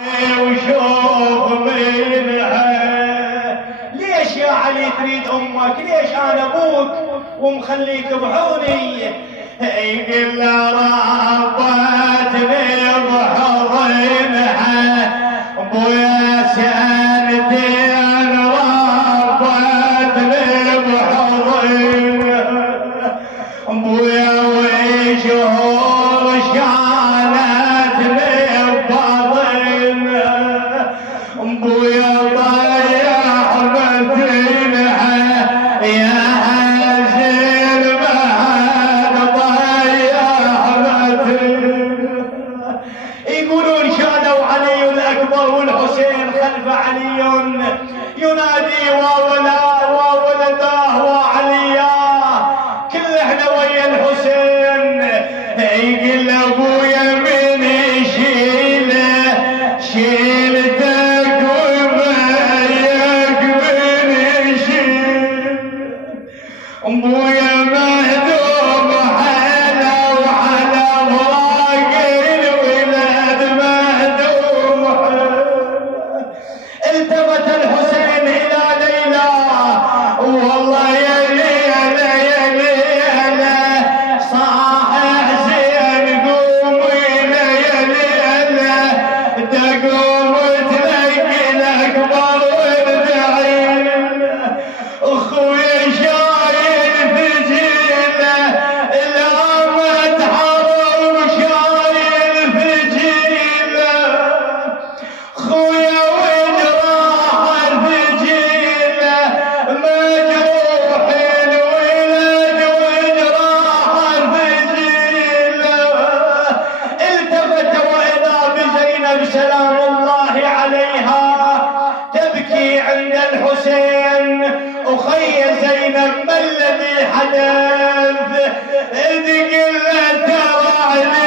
وشوف منها ليش يا علي تريد امك؟ ليش انا ابوك ومخليك بحضني؟ يقول له ربتني بحضنها ابويا سنتين ربتني بحضنها ابويا وشهور شالتني ببطنها ابويا ضيع مثلها يا هزيل بعد ضيع مثلها. يقولون شالوا علي الاكبر والحسين خلف علي ينادي وولداه وعلياه كل احنا ويا الحسين. يقول ابويا من يشيله شيلتك وميك من يشيل ابويا مهدوم حلا وعلى فراق الولاد مهدوم حلا. التفت الحسين الى ليلى والله يا ليلى يا ليلى صاحح زين قومي يا ليلى تقوم تلاقي الاكبر وارجعي اخوي شايل ثقيله لا ما تحرم شايل ثقيله خويا وين راح الثقيله مجروح الولد وين راح الثقيله. التفت واذا بزينب سلام الله عليها تبكي عند الحسين. اخي زينب ما الذي حدث؟ تقول له ترى